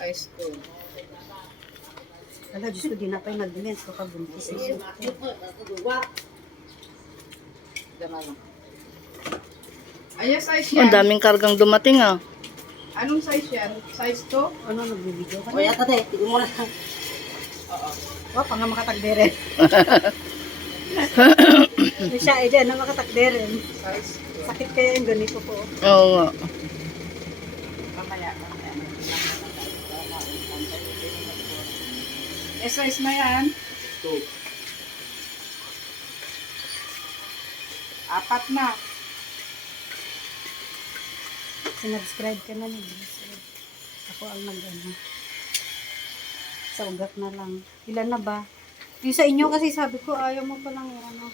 Size 2. Ala, Diyos ko, di na pa yung nag-demand ko kabuntis. Ayan, size Oh, ang yan. daming kargang dumating ah. Anong size yan? Size 2? Ano, nagbibideo ka O yata te, tignan mo na. Oo. Wa, pa nga makatagdere. May siya, dyan na makatagdere. Size 2. Sakit kaya yung ganito po. Oo nga. Mamaya. Size na yan. 2. 4 na. Sinubscribe ka na niya. Ako ang nag-ano. Sa ugat na lang. Ilan na ba? Yung sa inyo kasi sabi ko, ayaw mo palang ano.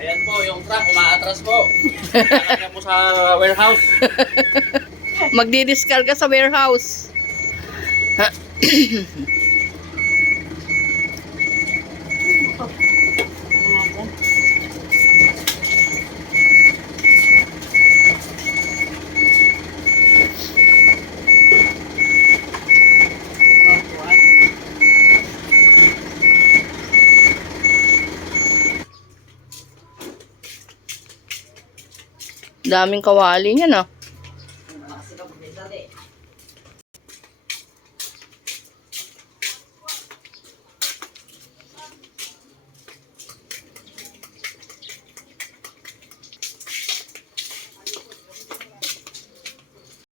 Ayan po, yung truck, umaatras po. Kaya po sa warehouse. Magdidiskarga sa warehouse. Daming kawali niyan ah.